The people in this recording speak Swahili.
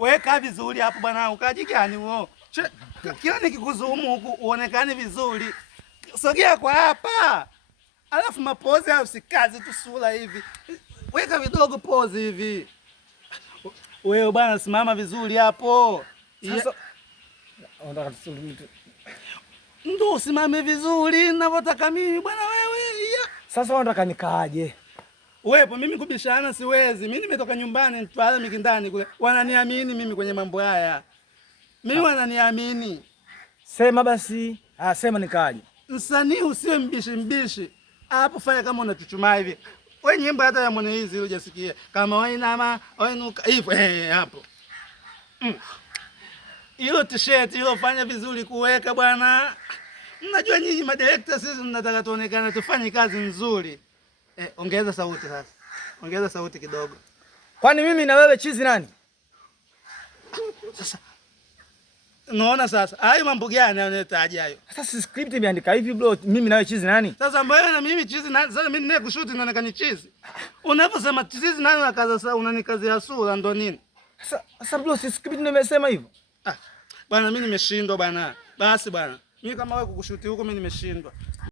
Weka vizuri hapo bwana, ukaji gani huo? Kila nikikuzumu huku uonekane vizuri. Sogea kwa hapa. Alafu mapozi au sikazi tu sura hivi. Weka vidogo pozi hivi. Wewe bwana simama vizuri hapo. Sasa unataka ndo usimame vizuri ninavyotaka mimi bwana wewe. Sasa unataka nikaaje? Wewe mimi kubishana siwezi. Mimi nimetoka nyumbani pale Mikindani kule. Wananiamini mimi kwenye mambo haya. Mimi wananiamini. Sema basi. Sema nikaaje. Msanii usiwe mbishi. Hapo fanya kama unachuchumaa hivi. Wewe nyimbo hata ya mwana hizi hujasikia. Kama wainama, wainuka hivyo hapo. Hilo t-shirt hilo fanya vizuri kuweka bwana. Mnajua nyinyi madirector sisi tunataka tuonekane tufanye kazi nzuri. Ongeza sauti sasa. Ongeza sauti kidogo. Kwani mimi na wewe chizi nani? Sasa unaona sasa, hayo mambo gani yanayetaja hayo? Sasa script imeandika hivi bro, mimi na wewe chizi nani? Sasa mbona na mimi chizi nani? Sasa mimi ninaye kushoot inaonekana chizi. Unaposema chizi nani na kaza sasa unanikazia sura ndo nini? Sasa bro, si script ndio imesema hivyo. Bwana mimi nimeshindwa bwana. Basi bwana. Mimi kama wewe kukushuti huko mimi nimeshindwa.